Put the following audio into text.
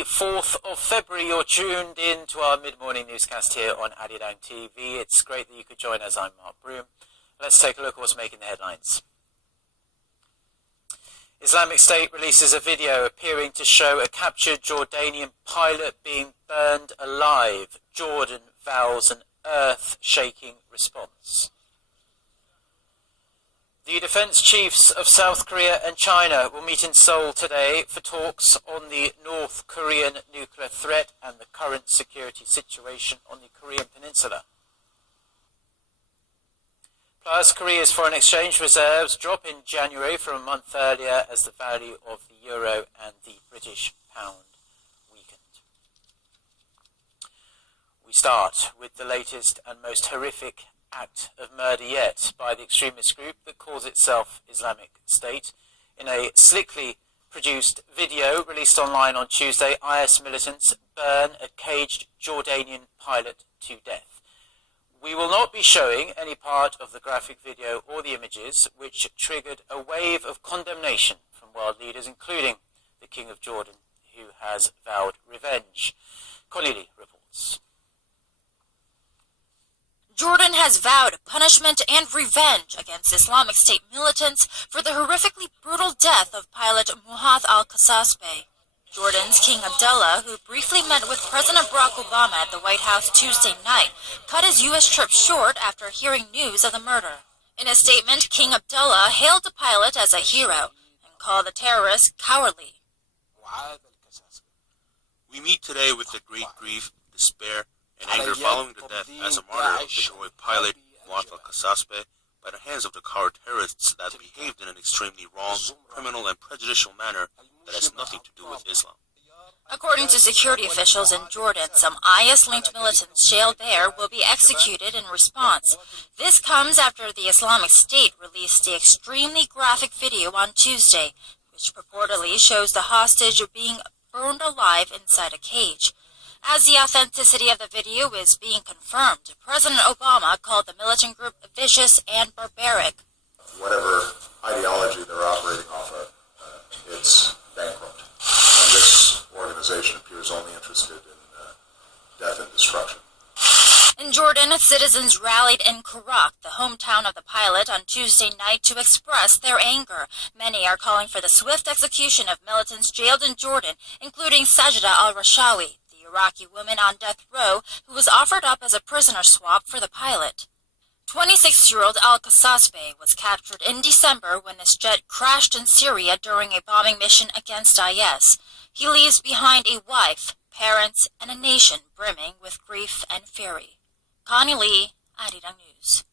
the 4th of February. You're tuned in to our mid-morning newscast here on Arirang TV. It's great that you could join us. I'm Mark Broom. Let's take a look at what's making the headlines. Islamic State releases a video appearing to show a captured Jordanian pilot being burned alive. Jordan vows an earth-shaking response. The defense chiefs of South Korea and China will meet in Seoul today for talks on the North Korean nuclear threat and the current security situation on the Korean peninsula. Plus, Korea's foreign exchange reserves drop in January from a month earlier as the value of the euro and the British pound weakened. We start with the latest and most horrific act of murder yet by the extremist group that calls itself Islamic State. In a slickly produced video released online on Tuesday, IS militants burn a caged Jordanian pilot to death. We will not be showing any part of the graphic video or the images, which triggered a wave of condemnation from world leaders, including the King of Jordan, who has vowed revenge. Cornelie reports. Jordan has vowed punishment and revenge against Islamic State militants for the horrifically brutal death of pilot Muhammad al-Qasasbeh. Jordan's King Abdullah, who briefly met with President Barack Obama at the White House Tuesday night, cut his U.S. trip short after hearing news of the murder. In a statement, King Abdullah hailed the pilot as a hero and called the terrorists cowardly. We meet today with the great grief, despair, and anger following the death as a martyr of the heroic pilot Muhammad al-Qasasbeh by the hands of the coward terrorists that behaved in an extremely wrong, criminal, and prejudicial manner that has nothing to do with Islam. According to security officials in Jordan, some IS-linked militants jailed there will be executed in response. This comes after the Islamic State released the extremely graphic video on Tuesday, which purportedly shows the hostage being burned alive inside a cage. As the authenticity of the video is being confirmed, President Obama called the militant group vicious and barbaric. Whatever ideology they're operating off of, it's bankrupt. And this organization appears only interested in death and destruction. In Jordan, citizens rallied in Karak, the hometown of the pilot, on Tuesday night to express their anger. Many are calling for the swift execution of militants jailed in Jordan, including Sajida al-Rashawi, Iraqi woman on death row who was offered up as a prisoner swap for the pilot. 26-year-old al-Qasasbeh was captured in December when his jet crashed in Syria during a bombing mission against IS. He leaves behind a wife, parents, and a nation brimming with grief and fury. Connie Lee, Arirang News.